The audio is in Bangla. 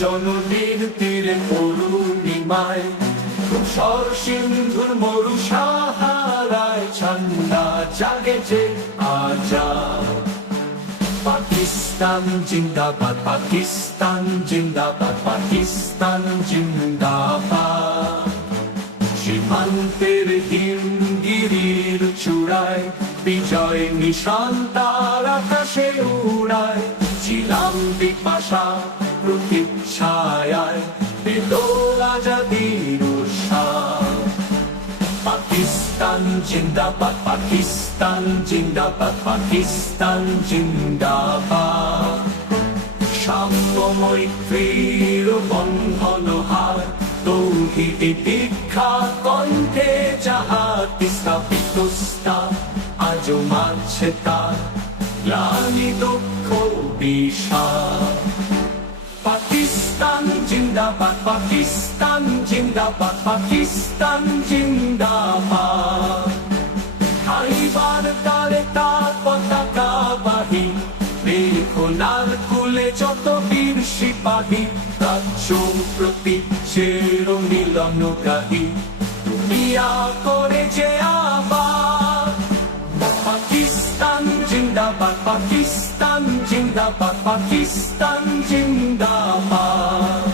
জননীর তীরে অরুণিমায় ধূসর সিন্ধুর মরু সাহারায় ঠান্ডা জাগেছে আজাদ। পাকিস্তান জিন্দাবাদ, পাকিস্তান জিন্দাবাদ, পাকিস্তান জিন্দাবাদ। সীমান্তের হিমগিরির চূড়ায় বিজয় নিশান তার আকাশে উড়ায়। ছিলাম বিপাশা প্রতীক্ষায় পেল আজাদির উৎসাহ। পাকিস্তান জিন্দাবাদ, পাকিস্তান জিন্দাবাদ, পাকিস্তান জিন্দাবাদ। সাম্যময় মৈত্রীর বন্ধন হার তৌহিদি দীক্ষা কণ্ঠে যাহার স্থাপিত আজও মানছে তার গ্লানি দুঃখ বিষাদ। পাকিস্তান জিন্দাবাদ, পাকিস্তান জিন্দাবাদ, পাকিস্তান জিন্দাবাদ। খাইবার তারে তার পতাকা বাহি, মেঘনার কুলে যত বীর সিপাহী। রাজ্য প্রতি চের মিলনগ্রাহী দুনিয়া করে যে আবার। পাকিস্তান জিন্দাবাদ, পাকিস্তান জিন্দাবাদ, পাকিস্তান জিন্দাবাদ।